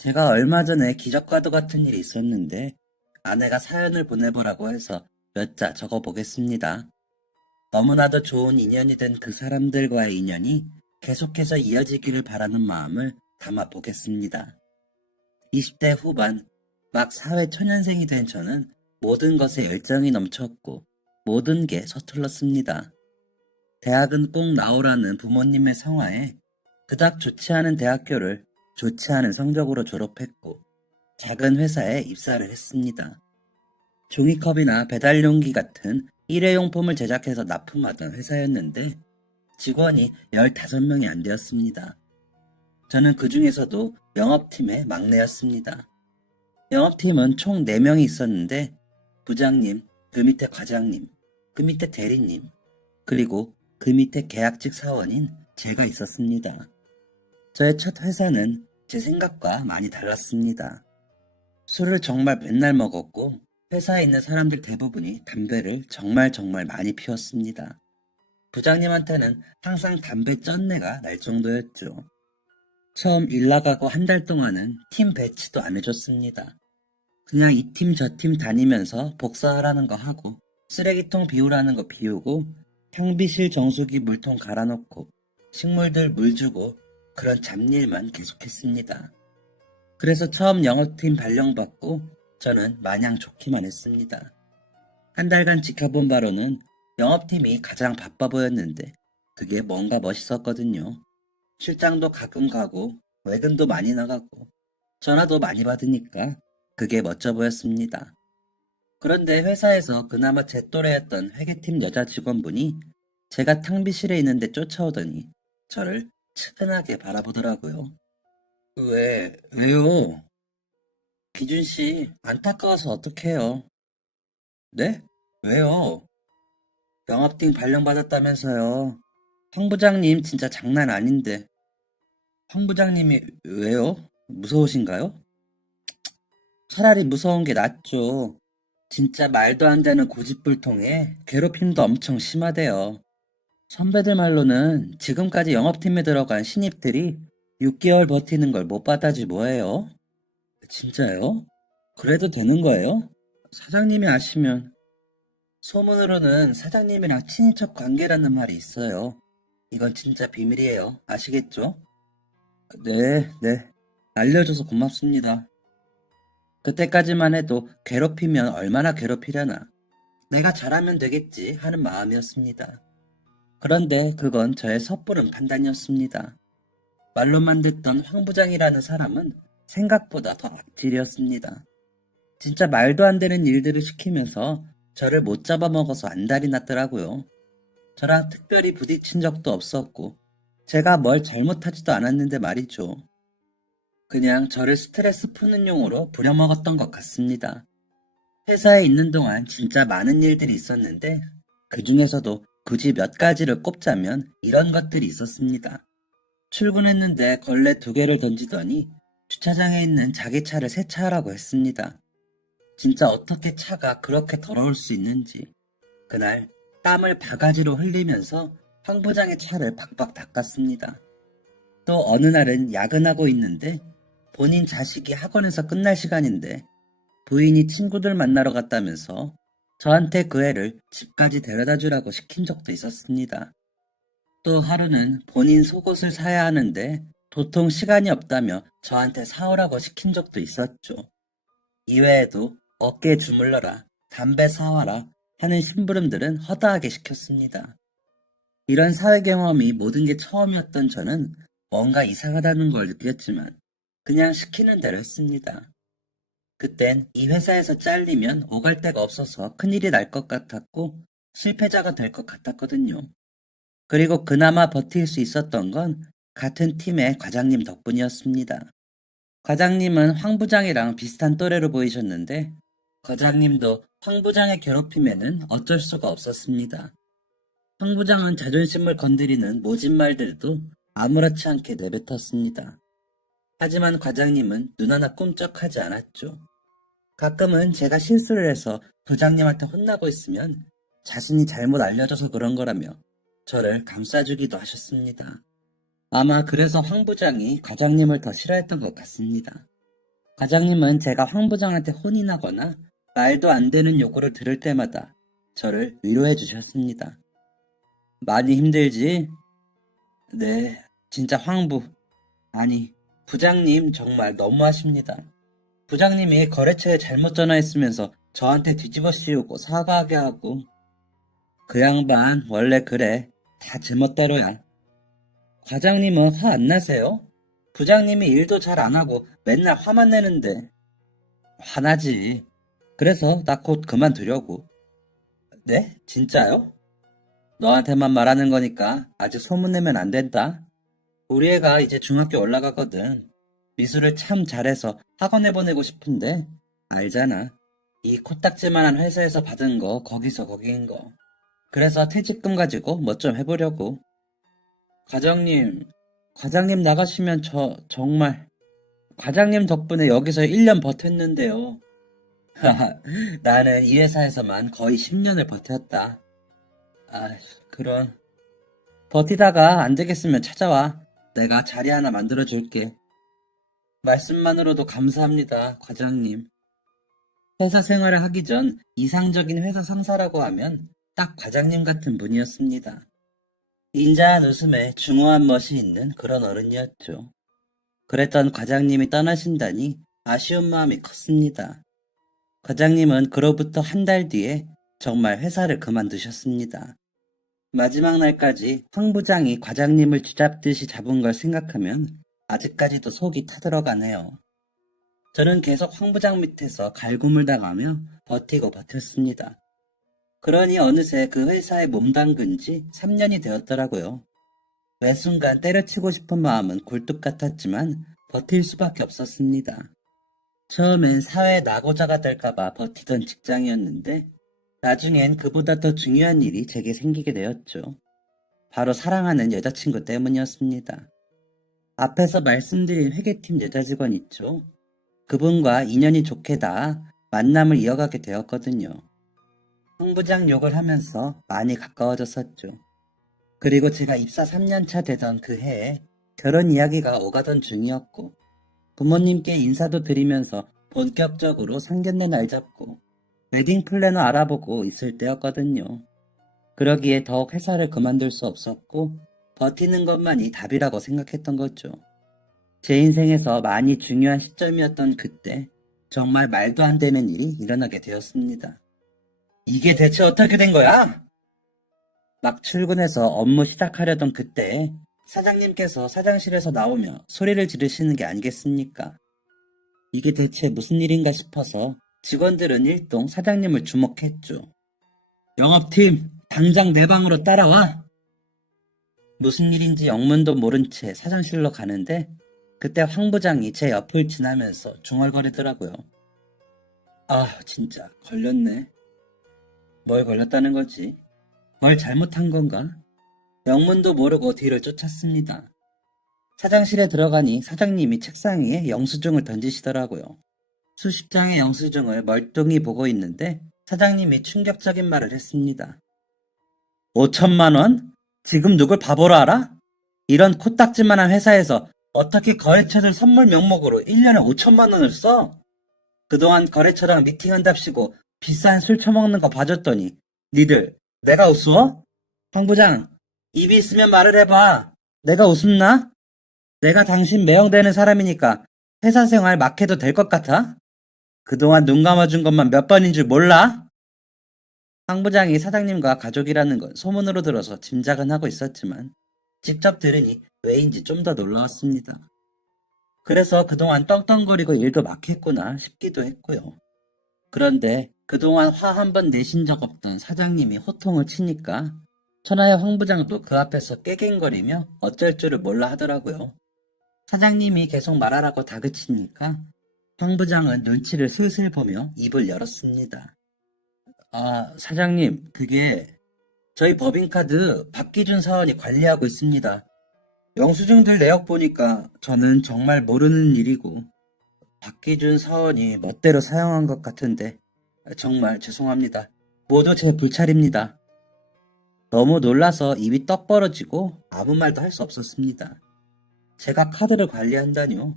제가 얼마 전에 기적과도 같은 일이 있었는데 아내가 사연을 보내보라고 해서 몇 자 적어보겠습니다. 너무나도 좋은 인연이 된 그 사람들과의 인연이 계속해서 이어지기를 바라는 마음을 담아보겠습니다. 20대 후반, 막 사회 초년생이 된 저는 모든 것에 열정이 넘쳤고 모든 게 서툴렀습니다. 대학은 꼭 나오라는 부모님의 성화에 그닥 좋지 않은 대학교를 좋지 않은 성적으로 졸업했고 작은 회사에 입사를 했습니다. 종이컵이나 배달용기 같은 일회용품을 제작해서 납품하던 회사였는데 직원이 15명이 안 되었습니다. 저는 그 중에서도 영업팀의 막내였습니다. 영업팀은 총 4명이 있었는데 부장님, 그 밑에 과장님, 그 밑에 대리님, 그리고 그 밑에 계약직 사원인 제가 있었습니다. 저의 첫 회사는 제 생각과 많이 달랐습니다. 술을 정말 맨날 먹었고 회사에 있는 사람들 대부분이 담배를 정말 많이 피웠습니다. 부장님한테는 항상 담배 쩐내가 날 정도였죠. 처음 일 나가고 한 달 동안은 팀 배치도 안 해줬습니다. 그냥 이 팀 저 팀 다니면서 복사하라는 거 하고 쓰레기통 비우라는 거 비우고 탕비실 정수기 물통 갈아놓고 식물들 물 주고 그런 잡일만 계속했습니다. 그래서 처음 영업팀 발령받고 저는 마냥 좋기만 했습니다. 한 달간 지켜본 바로는 영업팀이 가장 바빠 보였는데 그게 뭔가 멋있었거든요. 출장도 가끔 가고 외근도 많이 나가고 전화도 많이 받으니까 그게 멋져 보였습니다. 그런데 회사에서 그나마 제 또래였던 회계팀 여자 직원분이 제가 탕비실에 있는데 쫓아오더니 저를 측은하게 바라보더라고요. 왜요? 기준씨, 안타까워서 어떡해요? 네? 왜요? 영업팀 발령받았다면서요. 황 부장님 진짜 장난 아닌데. 황 부장님이 왜요? 무서우신가요? 차라리 무서운 게 낫죠. 진짜 말도 안 되는 고집불통에 괴롭힘도 엄청 심하대요. 선배들 말로는 지금까지 영업팀에 들어간 신입들이 6개월 버티는 걸 못 받아지 뭐예요? 진짜요? 그래도 되는 거예요? 사장님이 아시면. 소문으로는 사장님이랑 친인척 관계라는 말이 있어요. 이건 진짜 비밀이에요. 아시겠죠? 네. 알려줘서 고맙습니다. 그때까지만 해도 괴롭히면 얼마나 괴롭히려나. 내가 잘하면 되겠지 하는 마음이었습니다. 그런데 그건 저의 섣부른 판단이었습니다. 말로만 듣던 황 부장이라는 사람은 생각보다 더 악질이었습니다. 진짜 말도 안 되는 일들을 시키면서 저를 못 잡아먹어서 안달이 났더라고요. 저랑 특별히 부딪힌 적도 없었고 제가 뭘 잘못하지도 않았는데 말이죠. 그냥 저를 스트레스 푸는 용으로 부려먹었던 것 같습니다. 회사에 있는 동안 진짜 많은 일들이 있었는데 그 중에서도 굳이 몇 가지를 꼽자면 이런 것들이 있었습니다. 출근했는데 걸레 2개를 던지더니 주차장에 있는 자기 차를 세차하라고 했습니다. 진짜 어떻게 차가 그렇게 더러울 수 있는지. 그날 땀을 바가지로 흘리면서 황 부장의 차를 박박 닦았습니다. 또 어느 날은 야근하고 있는데 본인 자식이 학원에서 끝날 시간인데 부인이 친구들 만나러 갔다면서 저한테 그 애를 집까지 데려다 주라고 시킨 적도 있었습니다. 또 하루는 본인 속옷을 사야 하는데 도통 시간이 없다며 저한테 사오라고 시킨 적도 있었죠. 이외에도 어깨 주물러라, 담배 사와라 하는 심부름들은 허다하게 시켰습니다. 이런 사회 경험이 모든 게 처음이었던 저는 뭔가 이상하다는 걸 느꼈지만 그냥 시키는 대로 했습니다. 그땐 이 회사에서 잘리면 오갈 데가 없어서 큰일이 날 것 같았고 실패자가 될 것 같았거든요. 그리고 그나마 버틸 수 있었던 건 같은 팀의 과장님 덕분이었습니다. 과장님은 황 부장이랑 비슷한 또래로 보이셨는데 과장님도 황 부장의 괴롭힘에는 어쩔 수가 없었습니다. 황 부장은 자존심을 건드리는 모진 말들도 아무렇지 않게 내뱉었습니다. 하지만 과장님은 눈 하나 꿈쩍하지 않았죠. 가끔은 제가 실수를 해서 부장님한테 혼나고 있으면 자신이 잘못 알려줘서 그런 거라며 저를 감싸주기도 하셨습니다. 아마 그래서 황 부장이 과장님을 더 싫어했던 것 같습니다. 과장님은 제가 황 부장한테 혼이 나거나 말도 안 되는 요구를 들을 때마다 저를 위로해 주셨습니다. 많이 힘들지? 네, 진짜 황부. 아니, 부장님 정말 너무하십니다. 부장님이 거래처에 잘못 전화했으면서 저한테 뒤집어 씌우고 사과하게 하고. 그 양반 원래 그래. 다 제멋대로야. 과장님은 화 안 나세요? 부장님이 일도 잘 안 하고 맨날 화만 내는데. 화나지. 그래서 나 곧 그만두려고. 네? 진짜요? 너한테만 말하는 거니까 아직 소문내면 안 된다. 우리 애가 이제 중학교 올라가거든. 미술을 참 잘해서 학원에 보내고 싶은데 알잖아. 이 코딱지만한 회사에서 받은 거 거기서 거기인 거. 그래서 퇴직금 가지고 뭐 좀 해보려고. 과장님 나가시면 저 정말 과장님 덕분에 여기서 1년 버텼는데요. 나는 이 회사에서만 거의 10년을 버텼다. 아, 그럼 버티다가 안 되겠으면 찾아와. 내가 자리 하나 만들어줄게. 말씀만으로도 감사합니다, 과장님. 회사 생활을 하기 전 이상적인 회사 상사라고 하면 딱 과장님 같은 분이었습니다. 인자한 웃음에 중후한 멋이 있는 그런 어른이었죠. 그랬던 과장님이 떠나신다니 아쉬운 마음이 컸습니다. 과장님은 그로부터 한 달 뒤에 정말 회사를 그만두셨습니다. 마지막 날까지 황 부장이 과장님을 쥐잡듯이 잡은 걸 생각하면 아직까지도 속이 타들어가네요. 저는 계속 황 부장 밑에서 갈굼을 당하며 버티고 버텼습니다. 그러니 어느새 그 회사에 몸담근 지 3년이 되었더라고요. 매 순간 때려치고 싶은 마음은 굴뚝 같았지만 버틸 수밖에 없었습니다. 처음엔 사회 낙오자가 될까봐 버티던 직장이었는데 나중엔 그보다 더 중요한 일이 제게 생기게 되었죠. 바로 사랑하는 여자친구 때문이었습니다. 앞에서 말씀드린 회계팀 여자 직원 있죠. 그분과 인연이 좋게 닿아 만남을 이어가게 되었거든요. 황 부장 욕을 하면서 많이 가까워졌었죠. 그리고 제가 입사 3년차 되던 그 해에 결혼 이야기가 오가던 중이었고 부모님께 인사도 드리면서 본격적으로 상견례 날 잡고 웨딩 플래너 알아보고 있을 때였거든요. 그러기에 더욱 회사를 그만둘 수 없었고 버티는 것만이 답이라고 생각했던 거죠. 제 인생에서 많이 중요한 시점이었던 그때 정말 말도 안 되는 일이 일어나게 되었습니다. 이게 대체 어떻게 된 거야? 막 출근해서 업무 시작하려던 그때 사장님께서 사장실에서 나오며 소리를 지르시는 게 아니겠습니까? 이게 대체 무슨 일인가 싶어서 직원들은 일동 사장님을 주목했죠. 영업팀, 당장 내 방으로 따라와! 무슨 일인지 영문도 모른 채 사장실로 가는데 그때 황 부장이 제 옆을 지나면서 중얼거리더라고요. 아, 진짜 걸렸네. 뭘 걸렸다는 거지? 뭘 잘못한 건가? 영문도 모르고 뒤를 쫓았습니다. 사장실에 들어가니 사장님이 책상 위에 영수증을 던지시더라고요. 수십 장의 영수증을 멀뚱히 보고 있는데 사장님이 충격적인 말을 했습니다. 5천만 원? 지금 누굴 바보로 알아? 이런 코딱지만한 회사에서 어떻게 거래처들 선물 명목으로 1년에 5천만 원을 써? 그동안 거래처랑 미팅한답시고 비싼 술 처먹는 거 봐줬더니 니들 내가 우스워? 황 부장, 입이 있으면 말을 해봐. 내가 우습나? 내가 당신 매형되는 사람이니까 회사 생활 막 해도 될 것 같아? 그동안 눈 감아준 것만 몇 번인 줄 몰라? 황 부장이 사장님과 가족이라는 건 소문으로 들어서 짐작은 하고 있었지만 직접 들으니 왜인지 좀 더 놀라웠습니다. 그래서 그동안 떵떵거리고 일도 막 했구나 싶기도 했고요. 그런데 그동안 화 한 번 내신 적 없던 사장님이 호통을 치니까 천하의 황 부장도 그 앞에서 깨갱거리며 어쩔 줄을 몰라 하더라고요. 사장님이 계속 말하라고 다그치니까 황 부장은 눈치를 슬슬 보며 입을 열었습니다. 아, 사장님, 그게 저희 법인카드 박기준 사원이 관리하고 있습니다. 영수증들 내역 보니까 저는 정말 모르는 일이고 박기준 사원이 멋대로 사용한 것 같은데 정말 죄송합니다. 모두 제 불찰입니다. 너무 놀라서 입이 떡 벌어지고 아무 말도 할 수 없었습니다. 제가 카드를 관리한다뇨.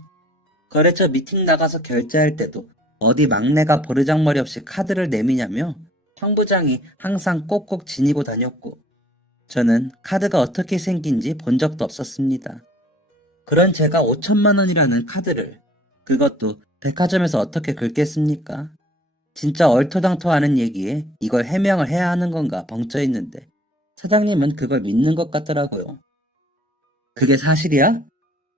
거래처 미팅 나가서 결제할 때도 어디 막내가 버르장머리 없이 카드를 내미냐며 황 부장이 항상 꼭꼭 지니고 다녔고 저는 카드가 어떻게 생긴지 본 적도 없었습니다. 그런 제가 5천만 원이라는 카드를 그것도 백화점에서 어떻게 긁겠습니까? 진짜 얼토당토하는 얘기에 이걸 해명을 해야 하는 건가 벙쪄 있는데 사장님은 그걸 믿는 것 같더라고요. 그게 사실이야?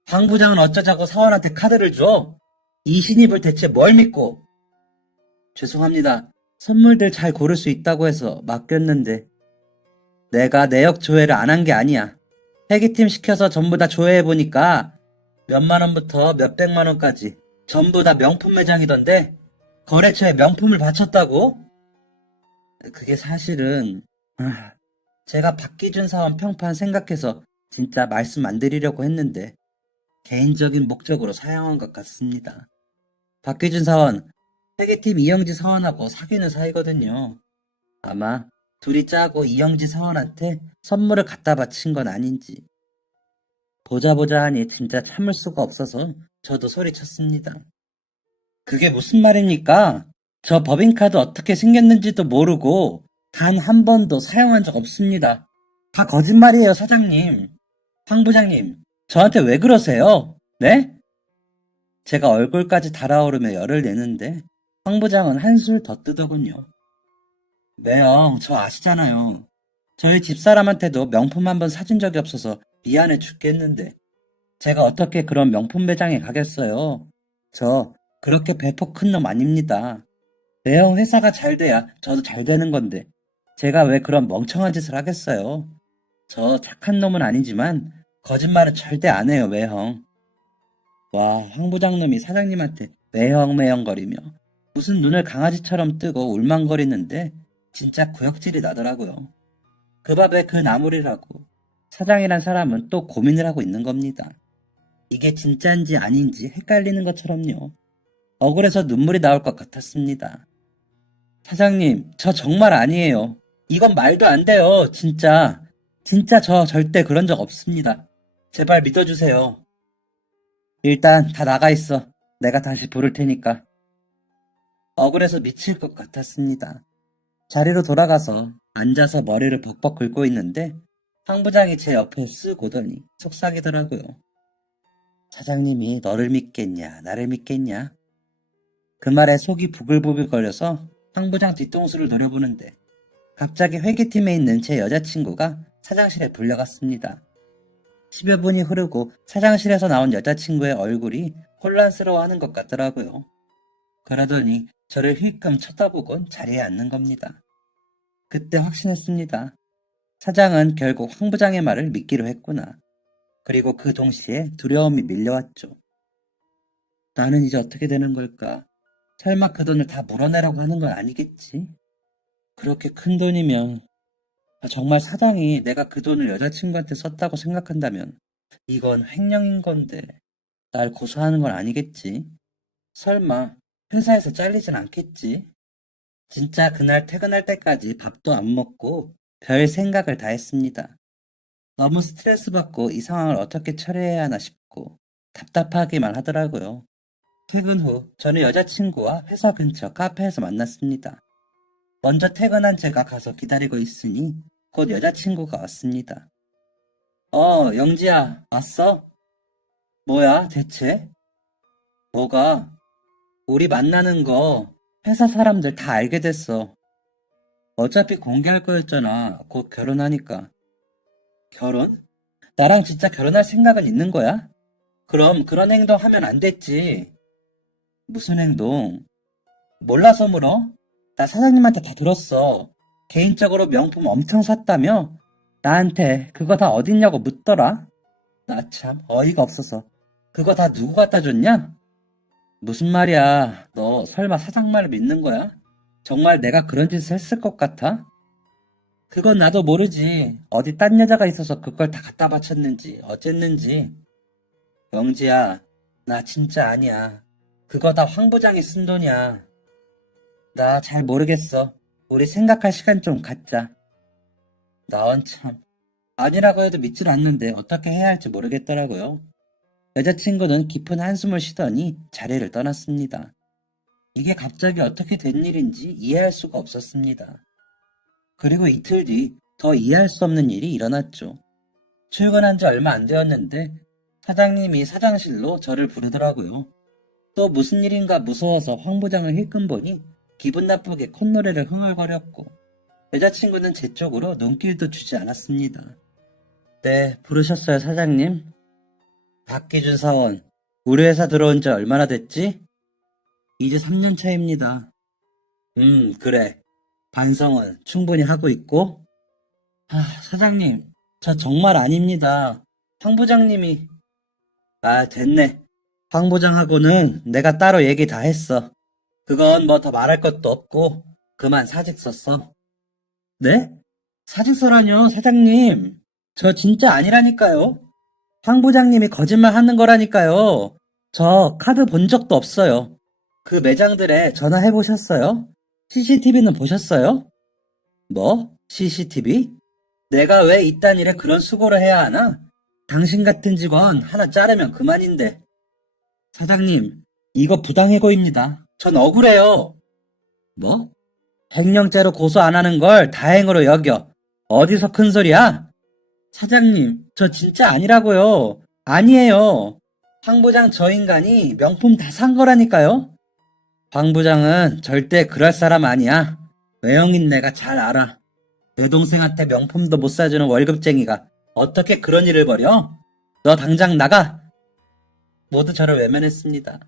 황 부장은 어쩌자고 사원한테 카드를 줘? 이 신입을 대체 뭘 믿고? 죄송합니다. 선물들 잘 고를 수 있다고 해서 맡겼는데 내가 내역 조회를 안 한 게 아니야. 회계팀 시켜서 전부 다 조회해보니까 몇만 원부터 몇백만 원까지 전부 다 명품 매장이던데 거래처에 명품을 바쳤다고? 그게 사실은 제가 박기준 사원 평판 생각해서 진짜 말씀 안 드리려고 했는데 개인적인 목적으로 사용한 것 같습니다. 박기준 사원, 회계팀 이영지 사원하고 사귀는 사이거든요. 아마 둘이 짜고 이영지 사원한테 선물을 갖다 바친 건 아닌지. 보자 하니 진짜 참을 수가 없어서 저도 소리쳤습니다. 그게 무슨 말입니까? 저 법인카드 어떻게 생겼는지도 모르고 단 한 번도 사용한 적 없습니다. 다 거짓말이에요, 사장님. 황 부장님, 저한테 왜 그러세요? 네? 제가 얼굴까지 달아오르며 열을 내는데 황 부장은 한술 더 뜨더군요. 매형, 저 아시잖아요. 저희 집사람한테도 명품 한 번 사준 적이 없어서 미안해 죽겠는데 제가 어떻게 그런 명품 매장에 가겠어요? 저 그렇게 배포 큰 놈 아닙니다. 매형 회사가 잘 돼야 저도 잘 되는 건데 제가 왜 그런 멍청한 짓을 하겠어요? 저 착한 놈은 아니지만 거짓말은 절대 안 해요, 매형. 와, 황 부장님이 사장님한테 매형매형거리며 무슨 눈을 강아지처럼 뜨고 울망거리는데 진짜 구역질이 나더라고요. 그 밥에 그 나물이라고 사장이란 사람은 또 고민을 하고 있는 겁니다. 이게 진짜인지 아닌지 헷갈리는 것처럼요. 억울해서 눈물이 나올 것 같았습니다. 사장님, 저 정말 아니에요. 이건 말도 안 돼요, 진짜. 진짜 저 절대 그런 적 없습니다. 제발 믿어주세요. 일단 다 나가 있어. 내가 다시 부를 테니까. 억울해서 미칠 것 같았습니다. 자리로 돌아가서 앉아서 머리를 벅벅 긁고 있는데 황 부장이 제 옆에 쓱 오더니 속삭이더라고요. 사장님이 너를 믿겠냐, 나를 믿겠냐? 그 말에 속이 부글부글 거려서 황 부장 뒤통수를 노려보는데 갑자기 회계팀에 있는 제 여자친구가 사장실에 불려갔습니다. 10여 분이 흐르고 사장실에서 나온 여자친구의 얼굴이 혼란스러워하는 것 같더라고요. 그러더니 저를 힐끔 쳐다보곤 자리에 앉는 겁니다. 그때 확신했습니다. 사장은 결국 황 부장의 말을 믿기로 했구나. 그리고 그 동시에 두려움이 밀려왔죠. 나는 이제 어떻게 되는 걸까? 설마 그 돈을 다 물어내라고 하는 건 아니겠지? 그렇게 큰 돈이면 정말 사장이 내가 그 돈을 여자친구한테 썼다고 생각한다면 이건 횡령인 건데 날 고소하는 건 아니겠지? 설마 회사에서 잘리진 않겠지? 진짜 그날 퇴근할 때까지 밥도 안 먹고 별 생각을 다 했습니다. 너무 스트레스 받고 이 상황을 어떻게 처리해야 하나 싶고 답답하기만 하더라고요. 퇴근 후 저는 여자친구와 회사 근처 카페에서 만났습니다. 먼저 퇴근한 제가 가서 기다리고 있으니 곧 여자친구가 왔습니다. 영지야, 왔어? 뭐야, 대체? 뭐가? 우리 만나는 거 회사 사람들 다 알게 됐어. 어차피 공개할 거였잖아. 곧 결혼하니까. 결혼? 나랑 진짜 결혼할 생각은 있는 거야? 그럼 그런 행동 하면 안 됐지. 무슨 행동? 몰라서 물어? 나 사장님한테 다 들었어. 개인적으로 명품 엄청 샀다며? 나한테 그거 다 어딨냐고 묻더라? 나 참 어이가 없어서. 그거 다 누구 갖다 줬냐? 무슨 말이야? 너 설마 사장 말을 믿는 거야? 정말 내가 그런 짓을 했을 것 같아? 그건 나도 모르지. 어디 딴 여자가 있어서 그걸 다 갖다 바쳤는지 어쨌는지. 영지야, 나 진짜 아니야. 그거 다 황 부장이 쓴 돈이야. 나 잘 모르겠어. 우리 생각할 시간 좀 갖자. 나원 참. 아니라고 해도 믿질 않는데 어떻게 해야 할지 모르겠더라고요. 여자친구는 깊은 한숨을 쉬더니 자리를 떠났습니다. 이게 갑자기 어떻게 된 일인지 이해할 수가 없었습니다. 그리고 이틀 뒤 더 이해할 수 없는 일이 일어났죠. 출근한 지 얼마 안 되었는데 사장님이 사장실로 저를 부르더라고요. 또 무슨 일인가 무서워서 황 부장을 힐끔 보니 기분 나쁘게 콧노래를 흥얼거렸고 여자친구는 제 쪽으로 눈길도 주지 않았습니다. 네, 부르셨어요, 사장님? 박기준 사원, 우리 회사 들어온 지 얼마나 됐지? 이제 3년 차입니다. 그래. 반성은 충분히 하고 있고? 사장님, 저 정말 아닙니다. 황 부장님이... 됐네. 황 부장하고는 내가 따로 얘기 다 했어. 그건 뭐 더 말할 것도 없고 그만 사직 썼어. 네? 사직서라뇨, 사장님. 저 진짜 아니라니까요. 황 부장님이 거짓말 하는 거라니까요. 저 카드 본 적도 없어요. 그 매장들에 전화해 보셨어요? CCTV는 보셨어요? 뭐? CCTV? 내가 왜 이딴 일에 그런 수고를 해야 하나? 당신 같은 직원 하나 자르면 그만인데. 사장님, 이거 부당해고입니다. 전 억울해요. 뭐? 횡령죄로 고소 안 하는 걸 다행으로 여겨. 어디서 큰 소리야? 사장님, 저 진짜 아니라고요. 아니에요. 황 부장 저 인간이 명품 다 산 거라니까요. 황 부장은 절대 그럴 사람 아니야. 외형인 내가 잘 알아. 내 동생한테 명품도 못 사주는 월급쟁이가 어떻게 그런 일을 벌여? 너 당장 나가! 모두 저를 외면했습니다.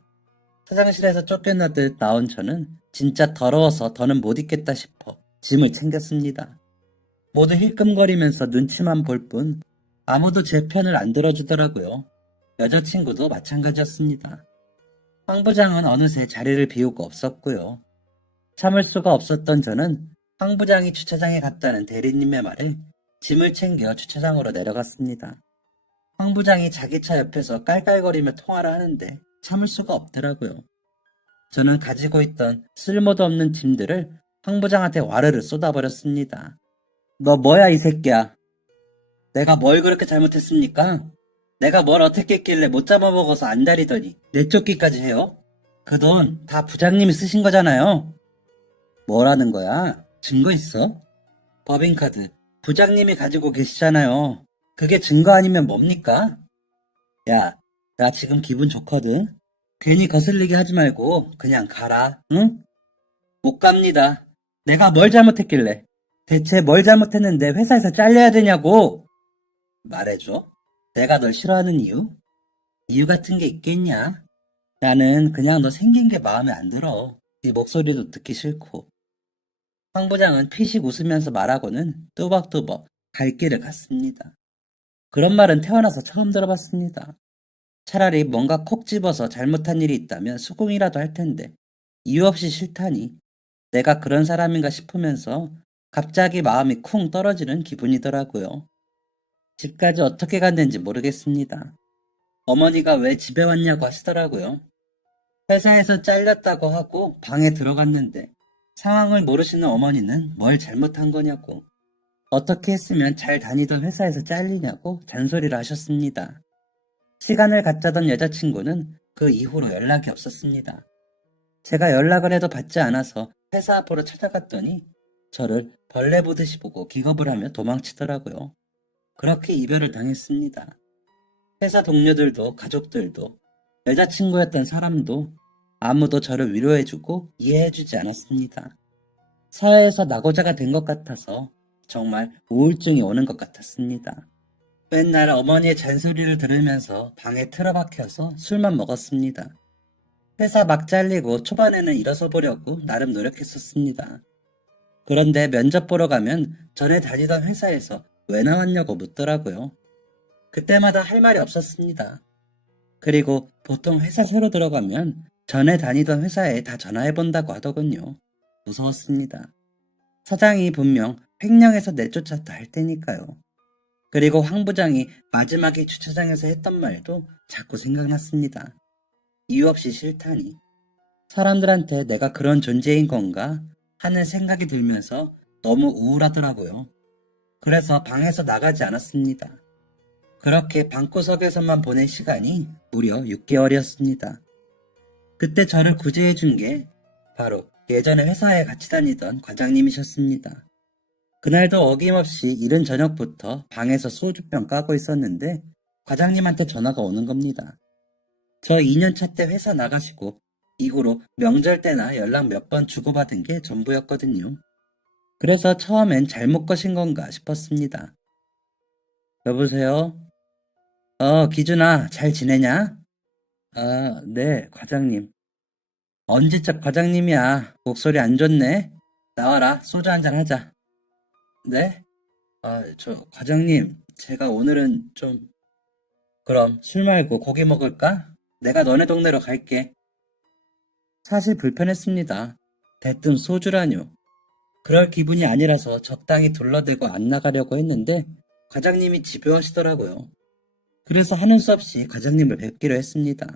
사장실에서 쫓겨나듯 나온 저는 진짜 더러워서 더는 못 있겠다 싶어 짐을 챙겼습니다. 모두 힐끔거리면서 눈치만 볼 뿐 아무도 제 편을 안 들어주더라고요. 여자친구도 마찬가지였습니다. 황 부장은 어느새 자리를 비우고 없었고요. 참을 수가 없었던 저는 황 부장이 주차장에 갔다는 대리님의 말에 짐을 챙겨 주차장으로 내려갔습니다. 황 부장이 자기 차 옆에서 깔깔거리며 통화를 하는데 참을 수가 없더라고요. 저는 가지고 있던 쓸모도 없는 짐들을 황 부장한테 와르르 쏟아버렸습니다. 너 뭐야 이 새끼야. 내가 뭘 그렇게 잘못했습니까? 내가 뭘 어떻게 했길래 못 잡아먹어서 안달이더니 내쫓기까지 해요? 그 돈 다 부장님이 쓰신 거잖아요. 뭐라는 거야? 증거 있어? 법인카드 부장님이 가지고 계시잖아요. 그게 증거 아니면 뭡니까? 야, 나 지금 기분 좋거든. 괜히 거슬리게 하지 말고 그냥 가라, 응? 못 갑니다. 내가 뭘 잘못했길래? 대체 뭘 잘못했는데 회사에서 잘려야 되냐고? 말해줘. 내가 널 싫어하는 이유? 이유 같은 게 있겠냐? 나는 그냥 너 생긴 게 마음에 안 들어. 네 목소리도 듣기 싫고. 황 부장은 피식 웃으면서 말하고는 뚜벅뚜벅 갈 길을 갔습니다. 그런 말은 태어나서 처음 들어봤습니다. 차라리 뭔가 콕 집어서 잘못한 일이 있다면 수긍이라도 할 텐데 이유 없이 싫다니 내가 그런 사람인가 싶으면서 갑자기 마음이 쿵 떨어지는 기분이더라고요. 집까지 어떻게 갔는지 모르겠습니다. 어머니가 왜 집에 왔냐고 하시더라고요. 회사에서 잘렸다고 하고 방에 들어갔는데 상황을 모르시는 어머니는 뭘 잘못한 거냐고 어떻게 했으면 잘 다니던 회사에서 잘리냐고 잔소리를 하셨습니다. 시간을 갖자던 여자친구는 그 이후로 연락이 없었습니다. 제가 연락을 해도 받지 않아서 회사 앞으로 찾아갔더니 저를 벌레 보듯이 보고 기겁을 하며 도망치더라고요. 그렇게 이별을 당했습니다. 회사 동료들도 가족들도 여자친구였던 사람도 아무도 저를 위로해주고 이해해주지 않았습니다. 사회에서 낙오자가 된 것 같아서 정말 우울증이 오는 것 같았습니다. 맨날 어머니의 잔소리를 들으면서 방에 틀어박혀서 술만 먹었습니다. 회사 막 잘리고 초반에는 일어서 보려고 나름 노력했었습니다. 그런데 면접 보러 가면 전에 다니던 회사에서 왜 나왔냐고 묻더라고요. 그때마다 할 말이 없었습니다. 그리고 보통 회사 새로 들어가면 전에 다니던 회사에 다 전화해본다고 하더군요. 무서웠습니다. 사장이 분명 횡령해서 내쫓았다 할 테니까요. 그리고 황 부장이 마지막에 주차장에서 했던 말도 자꾸 생각났습니다. 이유 없이 싫다니. 사람들한테 내가 그런 존재인 건가 하는 생각이 들면서 너무 우울하더라고요. 그래서 방에서 나가지 않았습니다. 그렇게 방구석에서만 보낸 시간이 무려 6개월이었습니다. 그때 저를 구제해준 게 바로 예전에 회사에 같이 다니던 과장님이셨습니다. 그날도 어김없이 이른 저녁부터 방에서 소주병 까고 있었는데 과장님한테 전화가 오는 겁니다. 저 2년차 때 회사 나가시고 이후로 명절 때나 연락 몇 번 주고받은 게 전부였거든요. 그래서 처음엔 잘못 거신 건가 싶었습니다. 여보세요? 기준아, 잘 지내냐? 아, 네, 과장님. 언제적 과장님이야. 목소리 안 좋네. 나와라, 소주 한잔 하자. 네? 과장님, 제가 오늘은 좀, 그럼 술 말고 고기 먹을까? 내가 너네 동네로 갈게. 사실 불편했습니다. 대뜸 소주라뇨. 그럴 기분이 아니라서 적당히 둘러대고 안 나가려고 했는데 과장님이 집요하시더라고요. 그래서 하는 수 없이 과장님을 뵙기로 했습니다.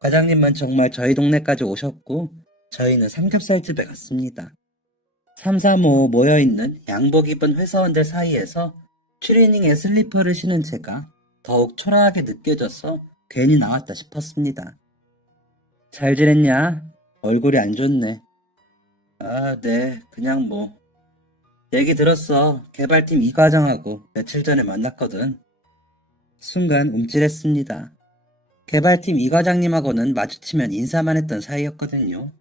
과장님은 정말 저희 동네까지 오셨고 저희는 삼겹살집에 갔습니다. 3, 4, 5 모여있는 양복 입은 회사원들 사이에서 추리닝에 슬리퍼를 신은 제가 더욱 초라하게 느껴져서 괜히 나왔다 싶었습니다. 잘 지냈냐? 얼굴이 안 좋네. 아, 네. 그냥 뭐. 얘기 들었어. 개발팀 이 과장하고 며칠 전에 만났거든. 순간 움찔했습니다. 개발팀 이 과장님하고는 마주치면 인사만 했던 사이였거든요.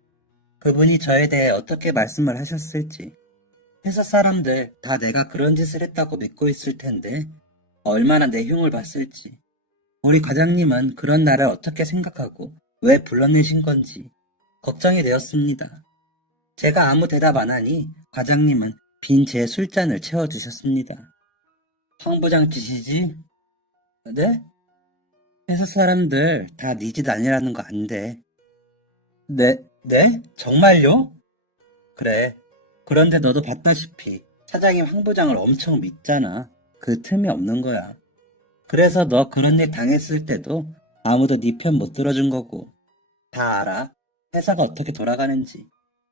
그분이 저에 대해 어떻게 말씀을 하셨을지. 회사 사람들 다 내가 그런 짓을 했다고 믿고 있을 텐데 얼마나 내 흉을 봤을지. 우리 과장님은 그런 나를 어떻게 생각하고 왜 불러내신 건지 걱정이 되었습니다. 제가 아무 대답 안 하니 과장님은 빈 제 술잔을 채워주셨습니다. 황 부장 짓이지? 네? 회사 사람들 다 네 짓 아니라는 거 안 돼. 네? 정말요? 그래. 그런데 너도 봤다시피 사장님 황 부장을 엄청 믿잖아. 그 틈이 없는 거야. 그래서 너 그런 일 당했을 때도 아무도 네 편 못 들어준 거고. 다 알아. 회사가 어떻게 돌아가는지.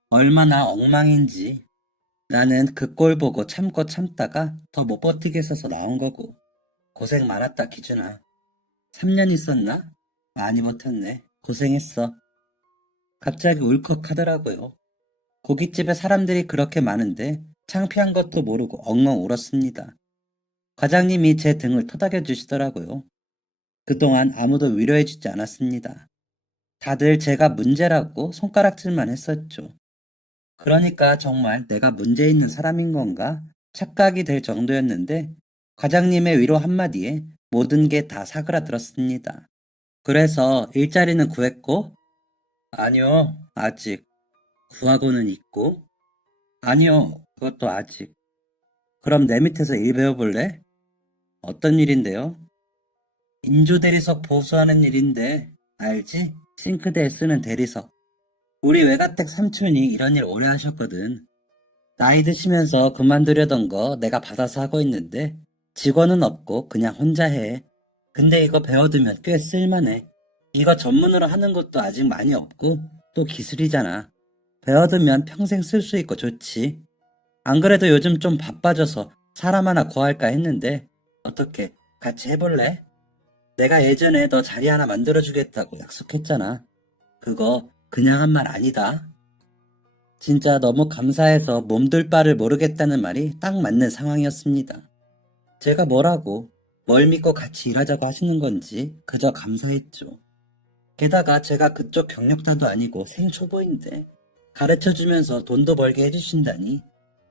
얼마나 엉망인지. 나는 그 꼴 보고 참고 참다가 더 못 버티겠어서 나온 거고. 고생 많았다, 기준아. 3년 있었나? 많이 버텼네. 고생했어. 갑자기 울컥하더라고요. 고깃집에 사람들이 그렇게 많은데 창피한 것도 모르고 엉엉 울었습니다. 과장님이 제 등을 토닥여 주시더라고요. 그동안 아무도 위로해주지 않았습니다. 다들 제가 문제라고 손가락질만 했었죠. 그러니까 정말 내가 문제 있는 사람인 건가 착각이 될 정도였는데 과장님의 위로 한마디에 모든 게 다 사그라들었습니다. 그래서 일자리는 구했고? 아니요, 아직. 구하고는 있고? 아니요, 그것도 아직. 그럼 내 밑에서 일 배워볼래? 어떤 일인데요? 인조 대리석 보수하는 일인데, 알지? 싱크대에 쓰는 대리석. 우리 외가댁 삼촌이 이런 일 오래 하셨거든. 나이 드시면서 그만두려던 거 내가 받아서 하고 있는데 직원은 없고 그냥 혼자 해. 근데 이거 배워두면 꽤 쓸만해. 이거 전문으로 하는 것도 아직 많이 없고 또 기술이잖아. 배워두면 평생 쓸 수 있고 좋지. 안 그래도 요즘 좀 바빠져서 사람 하나 구할까 했는데 어떻게 같이 해볼래? 내가 예전에 너 자리 하나 만들어주겠다고 약속했잖아. 그거 그냥 한 말 아니다. 진짜 너무 감사해서 몸둘 바를 모르겠다는 말이 딱 맞는 상황이었습니다. 제가 뭐라고, 뭘 믿고 같이 일하자고 하시는 건지 그저 감사했죠. 게다가 제가 그쪽 경력자도 아니고 생초보인데 가르쳐주면서 돈도 벌게 해주신다니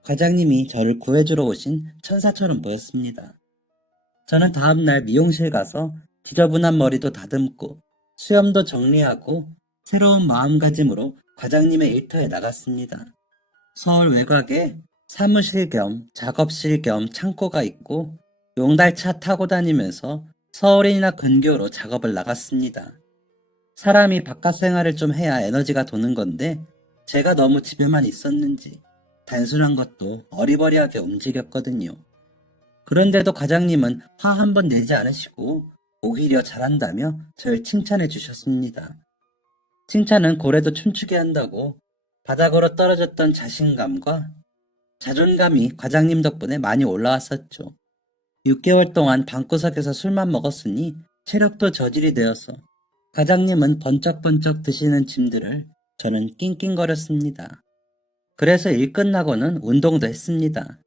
과장님이 저를 구해주러 오신 천사처럼 보였습니다. 저는 다음날 미용실 가서 지저분한 머리도 다듬고 수염도 정리하고 새로운 마음가짐으로 과장님의 일터에 나갔습니다. 서울 외곽에 사무실 겸 작업실 겸 창고가 있고 용달차 타고 다니면서 서울이나 근교로 작업을 나갔습니다. 사람이 바깥 생활을 좀 해야 에너지가 도는 건데 제가 너무 집에만 있었는지 단순한 것도 어리버리하게 움직였거든요. 그런데도 과장님은 화 한 번 내지 않으시고 오히려 잘한다며 저를 칭찬해 주셨습니다. 칭찬은 고래도 춤추게 한다고 바닥으로 떨어졌던 자신감과 자존감이 과장님 덕분에 많이 올라왔었죠. 6개월 동안 방구석에서 술만 먹었으니 체력도 저질이 되어서 과장님은 번쩍번쩍 드시는 짐들을 저는 낑낑거렸습니다. 그래서 일 끝나고는 운동도 했습니다.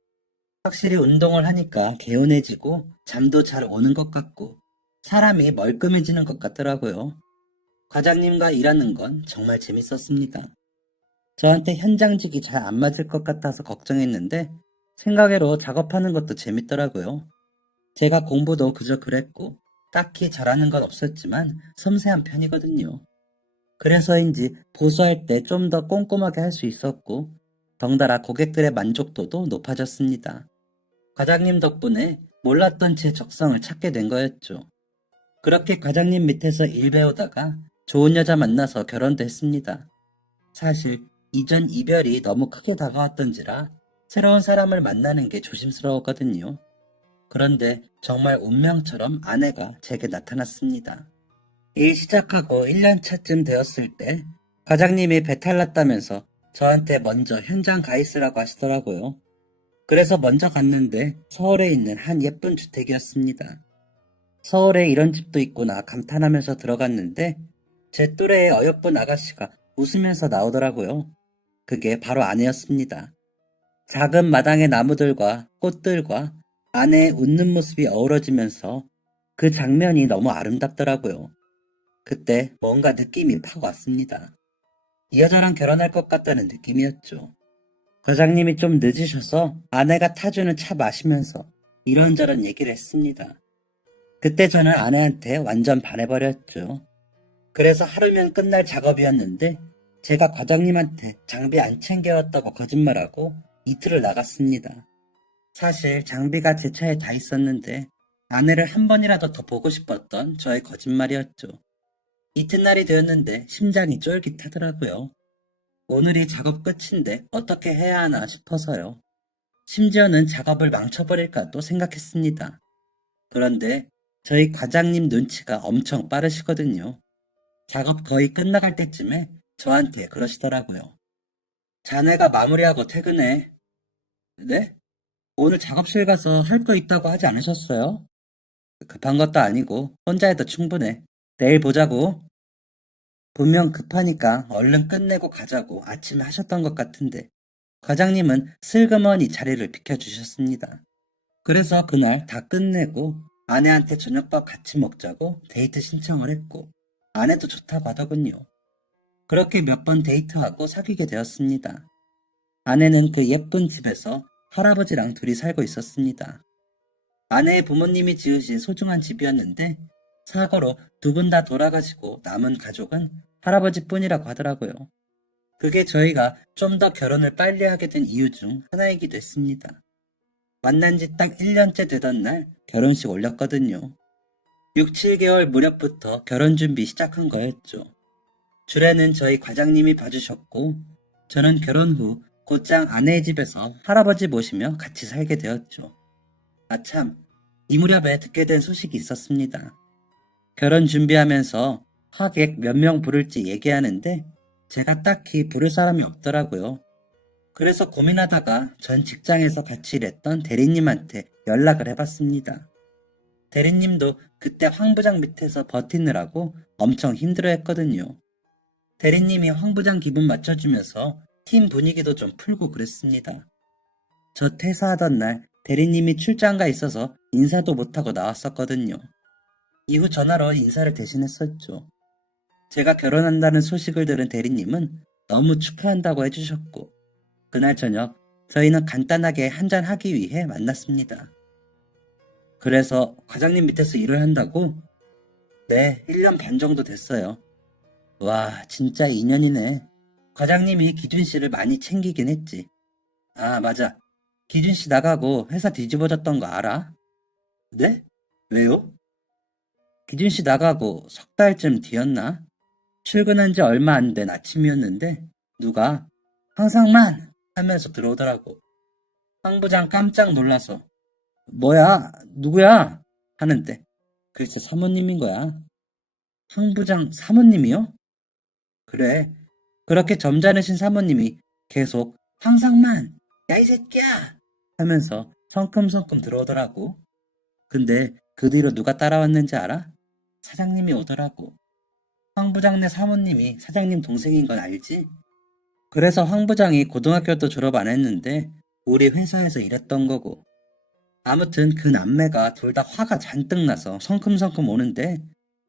확실히 운동을 하니까 개운해지고 잠도 잘 오는 것 같고 사람이 멀끔해지는 것 같더라고요. 과장님과 일하는 건 정말 재밌었습니다. 저한테 현장직이 잘 안 맞을 것 같아서 걱정했는데 생각외로 작업하는 것도 재밌더라고요. 제가 공부도 그저 그랬고 딱히 잘하는 건 없었지만 섬세한 편이거든요. 그래서인지 보수할 때 좀 더 꼼꼼하게 할 수 있었고 덩달아 고객들의 만족도도 높아졌습니다. 과장님 덕분에 몰랐던 제 적성을 찾게 된 거였죠. 그렇게 과장님 밑에서 일 배우다가 좋은 여자 만나서 결혼도 했습니다. 사실 이전 이별이 너무 크게 다가왔던지라 새로운 사람을 만나는 게 조심스러웠거든요. 그런데 정말 운명처럼 아내가 제게 나타났습니다. 일 시작하고 1년 차쯤 되었을 때 과장님이 배탈 났다면서 저한테 먼저 현장 가 있으라고 하시더라고요. 그래서 먼저 갔는데 서울에 있는 한 예쁜 주택이었습니다. 서울에 이런 집도 있구나 감탄하면서 들어갔는데 제 또래의 어여쁜 아가씨가 웃으면서 나오더라고요. 그게 바로 아내였습니다. 작은 마당의 나무들과 꽃들과 아내의 웃는 모습이 어우러지면서 그 장면이 너무 아름답더라고요. 그때 뭔가 느낌이 팍 왔습니다. 이 여자랑 결혼할 것 같다는 느낌이었죠. 과장님이 좀 늦으셔서 아내가 타주는 차 마시면서 이런저런 얘기를 했습니다. 그때 저는 아내한테 완전 반해버렸죠. 그래서 하루면 끝날 작업이었는데 제가 과장님한테 장비 안 챙겨왔다고 거짓말하고 이틀을 나갔습니다. 사실 장비가 제 차에 다 있었는데 아내를 한 번이라도 더 보고 싶었던 저의 거짓말이었죠. 이튿날이 되었는데 심장이 쫄깃하더라고요. 오늘이 작업 끝인데 어떻게 해야 하나 싶어서요. 심지어는 작업을 망쳐버릴까도 생각했습니다. 그런데 저희 과장님 눈치가 엄청 빠르시거든요. 작업 거의 끝나갈 때쯤에 저한테 그러시더라고요. 자네가 마무리하고 퇴근해. 네? 오늘 작업실 가서 할 거 있다고 하지 않으셨어요? 급한 것도 아니고 혼자 해도 충분해. 내일 보자고. 분명 급하니까 얼른 끝내고 가자고 아침에 하셨던 것 같은데 과장님은 슬그머니 자리를 비켜주셨습니다. 그래서 그날 다 끝내고 아내한테 저녁밥 같이 먹자고 데이트 신청을 했고 아내도 좋다고 하더군요. 그렇게 몇 번 데이트하고 사귀게 되었습니다. 아내는 그 예쁜 집에서 할아버지랑 둘이 살고 있었습니다. 아내의 부모님이 지으신 소중한 집이었는데 사고로 두 분 다 돌아가시고 남은 가족은 할아버지뿐이라고 하더라고요. 그게 저희가 좀 더 결혼을 빨리 하게 된 이유 중 하나이기도 했습니다. 만난 지 딱 1년째 되던 날 결혼식 올렸거든요. 6, 7개월 무렵부터 결혼 준비 시작한 거였죠. 주례는 저희 과장님이 봐주셨고 저는 결혼 후 곧장 아내의 집에서 할아버지 모시며 같이 살게 되었죠. 아참, 이 무렵에 듣게 된 소식이 있었습니다. 결혼 준비하면서 하객 몇 명 부를지 얘기하는데 제가 딱히 부를 사람이 없더라고요. 그래서 고민하다가 전 직장에서 같이 일했던 대리님한테 연락을 해봤습니다. 대리님도 그때 황 부장 밑에서 버티느라고 엄청 힘들어했거든요. 대리님이 황 부장 기분 맞춰주면서 팀 분위기도 좀 풀고 그랬습니다. 저 퇴사하던 날 대리님이 출장가 있어서 인사도 못하고 나왔었거든요. 이후 전화로 인사를 대신했었죠. 제가 결혼한다는 소식을 들은 대리님은 너무 축하한다고 해주셨고 그날 저녁 저희는 간단하게 한잔하기 위해 만났습니다. 그래서 과장님 밑에서 일을 한다고? 네, 1년 반 정도 됐어요. 와, 진짜 인연이네. 과장님이 기준 씨를 많이 챙기긴 했지. 아, 맞아. 기준 씨 나가고 회사 뒤집어졌던 거 알아? 네? 왜요? 기준 씨 나가고 석 달쯤 뒤였나? 출근한 지 얼마 안 된 아침이었는데 누가 항상만 하면서 들어오더라고. 황 부장 깜짝 놀라서 뭐야? 누구야? 하는데 글쎄 사모님인 거야. 황 부장 사모님이요? 그래. 그렇게 점잖으신 사모님이 계속 항상만 야 이 새끼야 하면서 성큼성큼 들어오더라고. 근데 그 뒤로 누가 따라왔는지 알아? 사장님이 오더라고. 황 부장네 사모님이 사장님 동생인 건 알지? 그래서 황 부장이 고등학교도 졸업 안 했는데 우리 회사에서 일했던 거고. 아무튼 그 남매가 둘 다 화가 잔뜩 나서 성큼성큼 오는데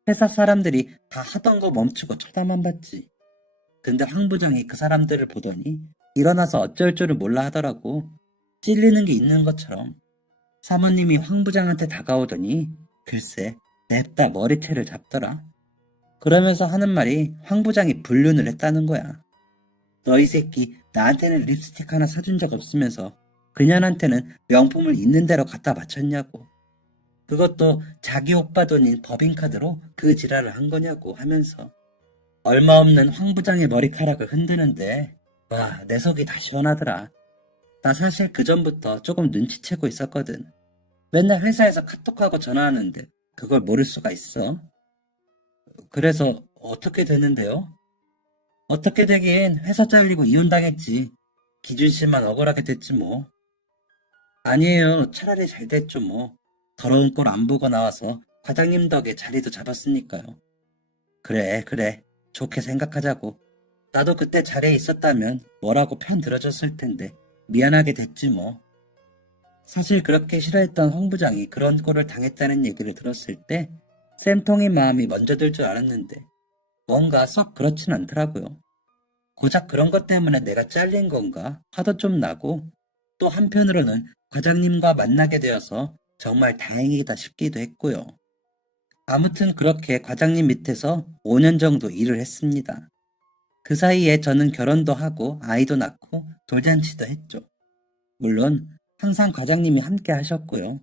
회사 사람들이 다 하던 거 멈추고 쳐다만 봤지. 근데 황 부장이 그 사람들을 보더니 일어나서 어쩔 줄을 몰라 하더라고. 찔리는 게 있는 것처럼. 사모님이 황 부장한테 다가오더니 글쎄 냅다 머리채를 잡더라. 그러면서 하는 말이 황 부장이 불륜을 했다는 거야. 너 이 새끼 나한테는 립스틱 하나 사준 적 없으면서 그년한테는 명품을 있는 대로 갖다 바쳤냐고. 그것도 자기 오빠 돈인 법인카드로 그 지랄을 한 거냐고 하면서 얼마 없는 황 부장의 머리카락을 흔드는데 와, 내 속이 다 시원하더라. 나 사실 그 전부터 조금 눈치채고 있었거든. 맨날 회사에서 카톡하고 전화하는데 그걸 모를 수가 있어. 그래서 어떻게 되는데요? 어떻게 되긴 회사 잘리고 이혼당했지. 기준 씨만 억울하게 됐지 뭐. 아니에요. 차라리 잘 됐죠 뭐. 더러운 꼴 안 보고 나와서 과장님 덕에 자리도 잡았으니까요. 그래, 그래. 좋게 생각하자고. 나도 그때 자리에 있었다면 뭐라고 편 들어줬을 텐데 미안하게 됐지 뭐. 사실 그렇게 싫어했던 황 부장이 그런 꼴을 당했다는 얘기를 들었을 때 쌤통인 마음이 먼저 들 줄 알았는데 뭔가 썩 그렇진 않더라고요. 고작 그런 것 때문에 내가 잘린 건가 화도 좀 나고 또 한편으로는 과장님과 만나게 되어서 정말 다행이다 싶기도 했고요. 아무튼 그렇게 과장님 밑에서 5년 정도 일을 했습니다. 그 사이에 저는 결혼도 하고 아이도 낳고 돌잔치도 했죠. 물론 항상 과장님이 함께 하셨고요.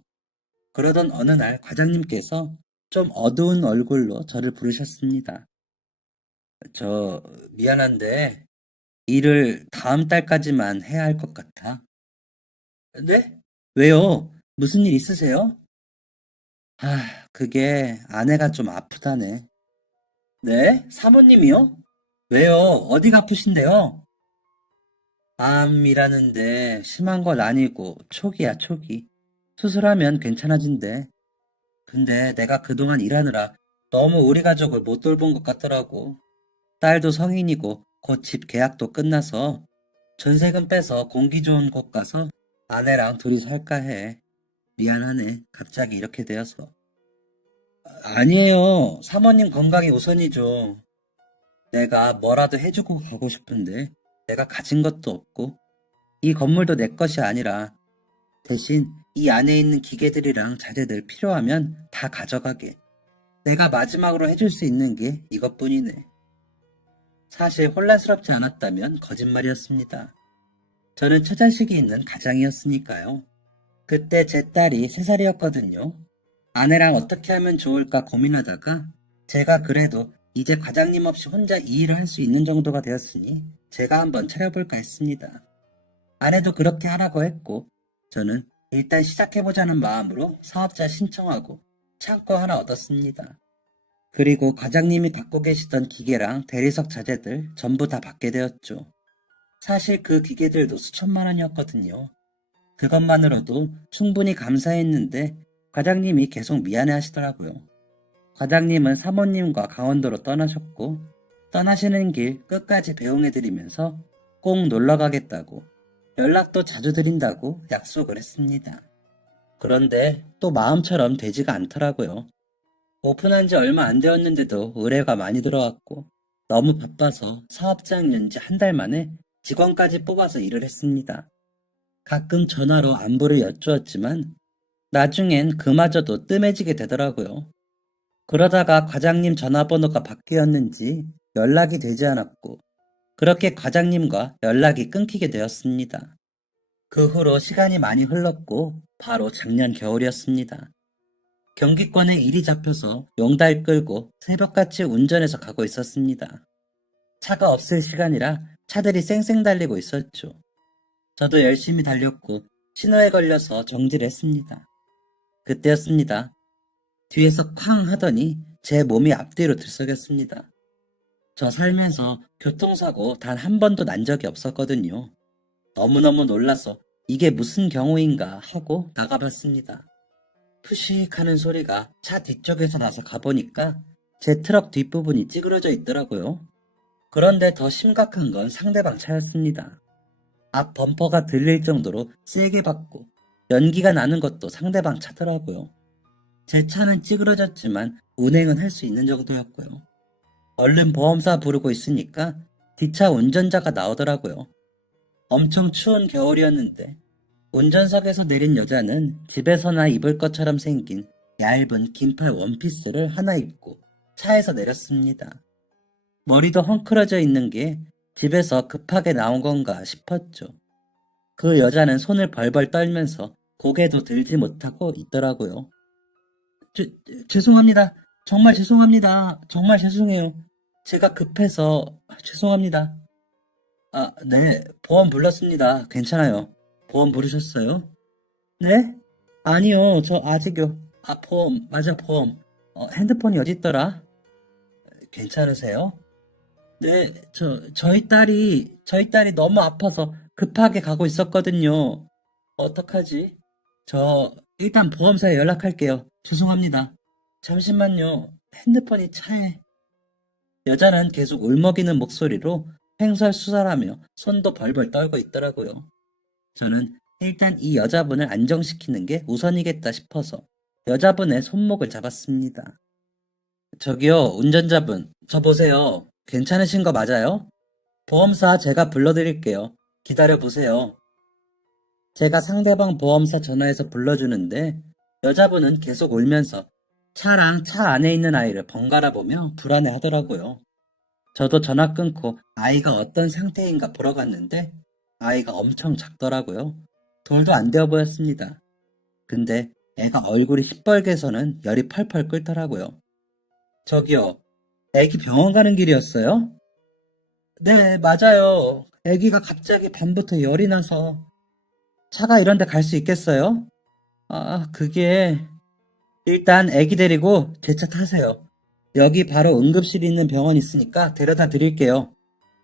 그러던 어느 날 과장님께서 좀 어두운 얼굴로 저를 부르셨습니다. 저 미안한데 일을 다음 달까지만 해야 할 것 같아. 네? 왜요? 무슨 일 있으세요? 그게 아내가 좀 아프다네. 네? 사모님이요? 왜요? 어디가 아프신데요? 암이라는데 심한 건 아니고 초기야, 초기. 수술하면 괜찮아진대. 근데 내가 그동안 일하느라 너무 우리 가족을 못 돌본 것 같더라고. 딸도 성인이고 곧 집 계약도 끝나서 전세금 빼서 공기 좋은 곳 가서 아내랑 둘이 살까 해. 미안하네. 갑자기 이렇게 되어서. 아니에요. 사모님 건강이 우선이죠. 내가 뭐라도 해주고 가고 싶은데 내가 가진 것도 없고 이 건물도 내 것이 아니라 대신 이 안에 있는 기계들이랑 자재들 필요하면 다 가져가게. 내가 마지막으로 해줄 수 있는 게 이것뿐이네. 사실 혼란스럽지 않았다면 거짓말이었습니다. 저는 처자식이 있는 가장이었으니까요. 그때 제 딸이 3살이었거든요. 아내랑 어떻게 하면 좋을까 고민하다가 제가 그래도 이제 과장님 없이 혼자 이 일을 할 수 있는 정도가 되었으니 제가 한번 차려볼까 했습니다. 아내도 그렇게 하라고 했고 저는 일단 시작해보자는 마음으로 사업자 신청하고 창고 하나 얻었습니다. 그리고 과장님이 갖고 계시던 기계랑 대리석 자재들 전부 다 받게 되었죠. 사실 그 기계들도 수천만 원이었거든요. 그것만으로도 충분히 감사했는데 과장님이 계속 미안해 하시더라고요. 과장님은 사모님과 강원도로 떠나셨고 떠나시는 길 끝까지 배웅해드리면서 꼭 놀러가겠다고 연락도 자주 드린다고 약속을 했습니다. 그런데 또 마음처럼 되지가 않더라고요. 오픈한 지 얼마 안 되었는데도 의뢰가 많이 들어왔고 너무 바빠서 사업장 연지 1달 만에 직원까지 뽑아서 일을 했습니다. 가끔 전화로 안부를 여쭈었지만 나중엔 그마저도 뜸해지게 되더라고요. 그러다가 과장님 전화번호가 바뀌었는지 연락이 되지 않았고 그렇게 과장님과 연락이 끊기게 되었습니다. 그 후로 시간이 많이 흘렀고 바로 작년 겨울이었습니다. 경기권에 일이 잡혀서 용달 끌고 새벽같이 운전해서 가고 있었습니다. 차가 없을 시간이라 차들이 쌩쌩 달리고 있었죠. 저도 열심히 달렸고 신호에 걸려서 정지를 했습니다. 그때였습니다. 뒤에서 쾅 하더니 제 몸이 앞뒤로 들썩였습니다. 저 살면서 교통사고 단 한 번도 난 적이 없었거든요. 너무너무 놀라서 이게 무슨 경우인가 하고 나가봤습니다. 푸식 하는 소리가 차 뒤쪽에서 나서 가보니까 제 트럭 뒷부분이 찌그러져 있더라고요. 그런데 더 심각한 건 상대방 차였습니다. 앞 범퍼가 들릴 정도로 세게 받고 연기가 나는 것도 상대방 차더라고요. 제 차는 찌그러졌지만 운행은 할 수 있는 정도였고요. 얼른 보험사 부르고 있으니까 뒷차 운전자가 나오더라고요. 엄청 추운 겨울이었는데 운전석에서 내린 여자는 집에서나 입을 것처럼 생긴 얇은 긴팔 원피스를 하나 입고 차에서 내렸습니다. 머리도 헝클어져 있는 게 집에서 급하게 나온 건가 싶었죠. 그 여자는 손을 벌벌 떨면서 고개도 들지 못하고 있더라고요. 죄송합니다. 정말 죄송합니다. 정말 죄송해요. 제가 급해서 죄송합니다. 아, 네. 보험 불렀습니다. 괜찮아요. 보험 부르셨어요? 네? 아니요. 저 아직요. 아, 보험. 맞아, 보험. 핸드폰이 어디 있더라? 괜찮으세요? 네, 저희 딸이 너무 아파서 급하게 가고 있었거든요. 어떡하지? 저, 일단 보험사에 연락할게요. 죄송합니다. 잠시만요. 핸드폰이 차에. 여자는 계속 울먹이는 목소리로 횡설수설하며 손도 벌벌 떨고 있더라고요. 저는 일단 이 여자분을 안정시키는 게 우선이겠다 싶어서 여자분의 손목을 잡았습니다. 저기요, 운전자분, 저 보세요. 괜찮으신 거 맞아요? 보험사 제가 불러드릴게요. 기다려보세요. 제가 상대방 보험사 전화해서 불러주는데 여자분은 계속 울면서 차랑 차 안에 있는 아이를 번갈아 보며 불안해 하더라고요. 저도 전화 끊고 아이가 어떤 상태인가 보러 갔는데 아이가 엄청 작더라고요. 돌도 안 되어 보였습니다. 근데 애가 얼굴이 시뻘개서는 열이 펄펄 끓더라고요. 저기요, 애기 병원 가는 길이었어요? 네, 맞아요. 애기가 갑자기 밤부터 열이 나서 차가 이런 데 갈 수 있겠어요? 아, 그게 일단 애기 데리고 제 차 타세요. 여기 바로 응급실 있는 병원 있으니까 데려다 드릴게요.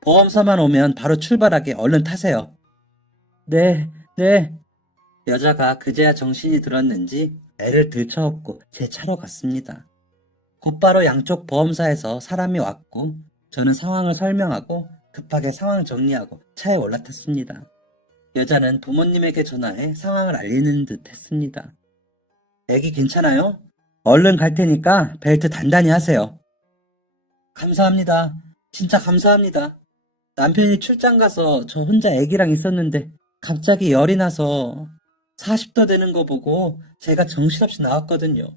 보험사만 오면 바로 출발하게 얼른 타세요. 네, 네. 여자가 그제야 정신이 들었는지 애를 들쳐업고 제 차로 갔습니다. 곧바로 양쪽 보험사에서 사람이 왔고 저는 상황을 설명하고 급하게 상황 정리하고 차에 올라탔습니다. 여자는 부모님에게 전화해 상황을 알리는 듯 했습니다. 애기 괜찮아요? 얼른 갈 테니까 벨트 단단히 하세요. 감사합니다. 진짜 감사합니다. 남편이 출장 가서 저 혼자 애기랑 있었는데 갑자기 열이 나서 40도 되는 거 보고 제가 정신없이 나왔거든요.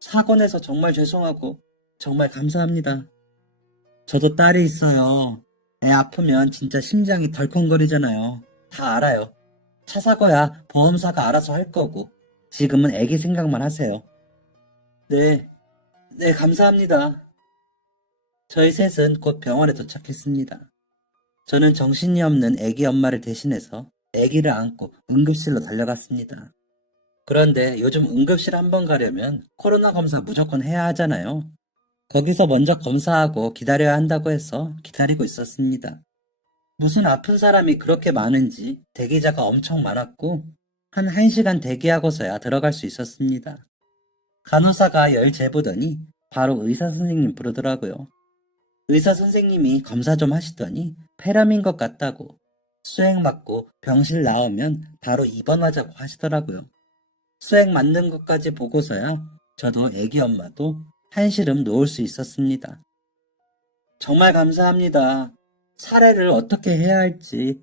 사고 내서 정말 죄송하고 정말 감사합니다. 저도 딸이 있어요. 애 아프면 진짜 심장이 덜컹거리잖아요. 다 알아요. 차 사고야 보험사가 알아서 할 거고 지금은 애기 생각만 하세요. 네, 네, 감사합니다. 저희 셋은 곧 병원에 도착했습니다. 저는 정신이 없는 애기 엄마를 대신해서 애기를 안고 응급실로 달려갔습니다. 그런데 요즘 응급실 한번 가려면 코로나 검사 무조건 해야 하잖아요. 거기서 먼저 검사하고 기다려야 한다고 해서 기다리고 있었습니다. 무슨 아픈 사람이 그렇게 많은지 대기자가 엄청 많았고 한 1시간 대기하고서야 들어갈 수 있었습니다. 간호사가 열 재보더니 바로 의사 선생님 부르더라고요. 의사 선생님이 검사 좀 하시더니 폐렴인 것 같다고 수액 맞고 병실 나오면 바로 입원하자고 하시더라고요. 수액 맞는 것까지 보고서야 저도 애기 엄마도 한시름 놓을 수 있었습니다. 정말 감사합니다. 사례를 어떻게 해야 할지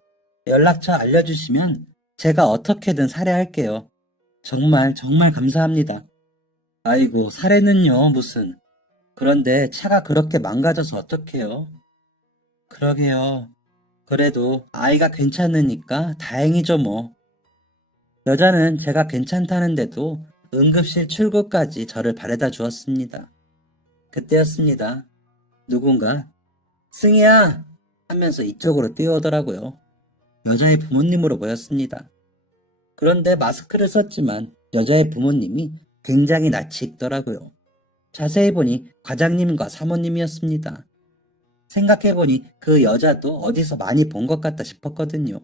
연락처 알려주시면 제가 어떻게든 사례할게요. 정말 정말 감사합니다. 아이고, 사례는요, 무슨. 그런데 차가 그렇게 망가져서 어떡해요? 그러게요. 그래도 아이가 괜찮으니까 다행이죠 뭐. 여자는 제가 괜찮다는데도 응급실 출구까지 저를 바래다 주었습니다. 그때였습니다. 누군가 승희야 하면서 이쪽으로 뛰어오더라고요. 여자의 부모님으로 보였습니다. 그런데 마스크를 썼지만 여자의 부모님이 굉장히 낯이 익더라고요. 자세히 보니 과장님과 사모님이었습니다. 생각해보니 그 여자도 어디서 많이 본 것 같다 싶었거든요.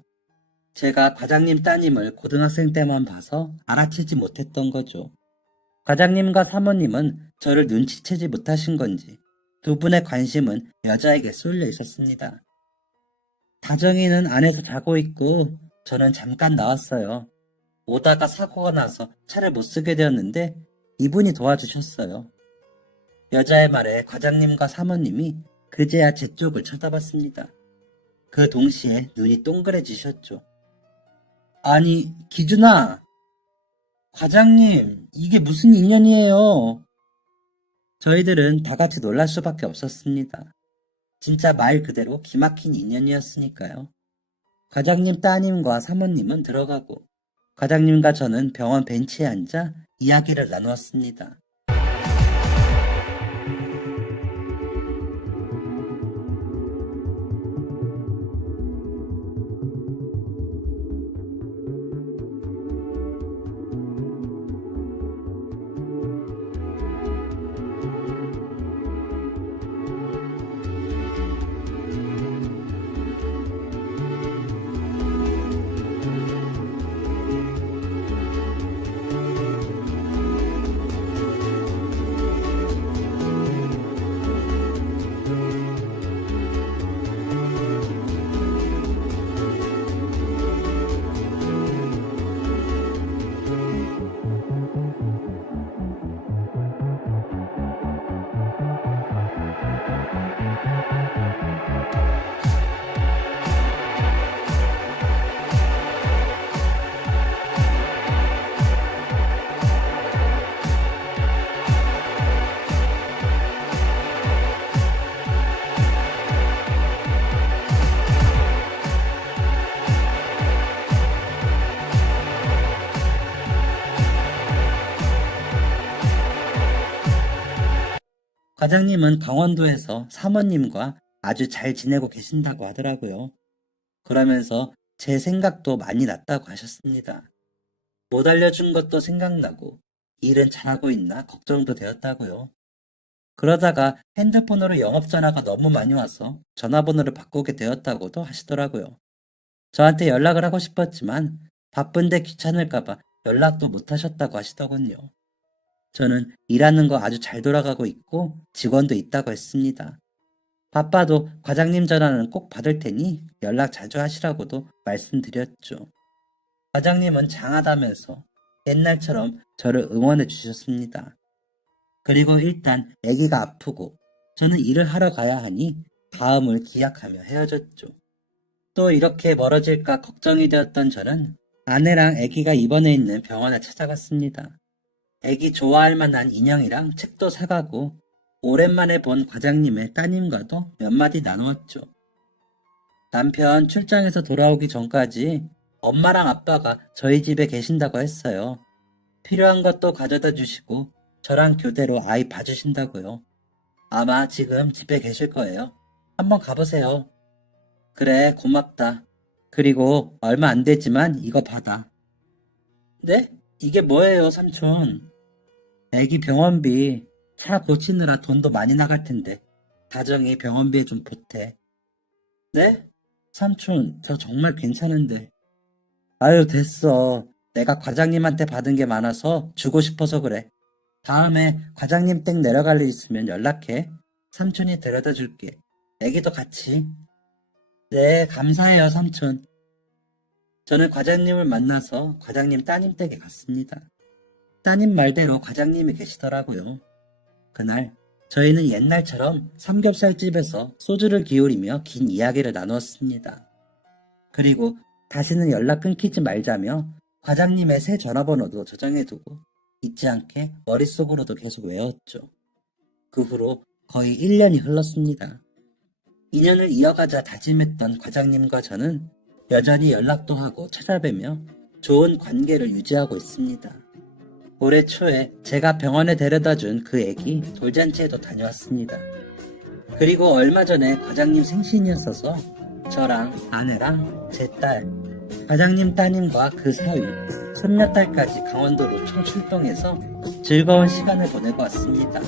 제가 과장님 따님을 고등학생 때만 봐서 알아채지 못했던 거죠. 과장님과 사모님은 저를 눈치채지 못하신 건지 두 분의 관심은 여자에게 쏠려 있었습니다. 다정이는 안에서 자고 있고 저는 잠깐 나왔어요. 오다가 사고가 나서 차를 못 쓰게 되었는데 이분이 도와주셨어요. 여자의 말에 과장님과 사모님이 그제야 제 쪽을 쳐다봤습니다. 그 동시에 눈이 동그래지셨죠. 아니, 기준아! 과장님, 이게 무슨 인연이에요? 저희들은 다 같이 놀랄 수밖에 없었습니다. 진짜 말 그대로 기막힌 인연이었으니까요. 과장님 따님과 사모님은 들어가고 과장님과 저는 병원 벤치에 앉아 이야기를 나누었습니다. 과장님은 강원도에서 사모님과 아주 잘 지내고 계신다고 하더라고요. 그러면서 제 생각도 많이 났다고 하셨습니다. 못 알려준 것도 생각나고 일은 잘하고 있나 걱정도 되었다고요. 그러다가 핸드폰으로 영업전화가 너무 많이 와서 전화번호를 바꾸게 되었다고도 하시더라고요. 저한테 연락을 하고 싶었지만 바쁜데 귀찮을까봐 연락도 못 하셨다고 하시더군요. 저는 일하는 거 아주 잘 돌아가고 있고 직원도 있다고 했습니다. 바빠도 과장님 전화는 꼭 받을 테니 연락 자주 하시라고도 말씀드렸죠. 과장님은 장하다면서 옛날처럼 저를 응원해 주셨습니다. 그리고 일단 아기가 아프고 저는 일을 하러 가야 하니 다음을 기약하며 헤어졌죠. 또 이렇게 멀어질까 걱정이 되었던 저는 아내랑 아기가 입원해 있는 병원에 찾아갔습니다. 아기 좋아할 만한 인형이랑 책도 사가고 오랜만에 본 과장님의 따님과도 몇 마디 나누었죠. 남편 출장에서 돌아오기 전까지 엄마랑 아빠가 저희 집에 계신다고 했어요. 필요한 것도 가져다 주시고 저랑 교대로 아이 봐주신다고요. 아마 지금 집에 계실 거예요. 한번 가보세요. 그래, 고맙다. 그리고 얼마 안 되지만 이거 받아. 네? 이게 뭐예요, 삼촌? 애기 병원비 차 고치느라 돈도 많이 나갈 텐데 다정이 병원비에 좀 보태. 네? 삼촌, 저 정말 괜찮은데. 아유, 됐어. 내가 과장님한테 받은 게 많아서 주고 싶어서 그래. 다음에 과장님 댁 내려갈 일 있으면 연락해. 삼촌이 데려다 줄게. 애기도 같이. 네, 감사해요, 삼촌. 저는 과장님을 만나서 과장님 따님 댁에 갔습니다. 따님 말대로 과장님이 계시더라고요. 그날 저희는 옛날처럼 삼겹살집에서 소주를 기울이며 긴 이야기를 나누었습니다. 그리고 다시는 연락 끊기지 말자며 과장님의 새 전화번호도 저장해두고 잊지 않게 머릿속으로도 계속 외웠죠. 그 후로 거의 1년이 흘렀습니다. 인연을 이어가자 다짐했던 과장님과 저는 여전히 연락도 하고 찾아뵈며 좋은 관계를 유지하고 있습니다. 올해 초에 제가 병원에 데려다준 그 애기 돌잔치에도 다녀왔습니다. 그리고 얼마 전에 과장님 생신이었어서 저랑 아내랑 제 딸, 과장님 따님과 그 사위, 손녀딸까지 강원도로 총 출동해서 즐거운 시간을 보내고 왔습니다.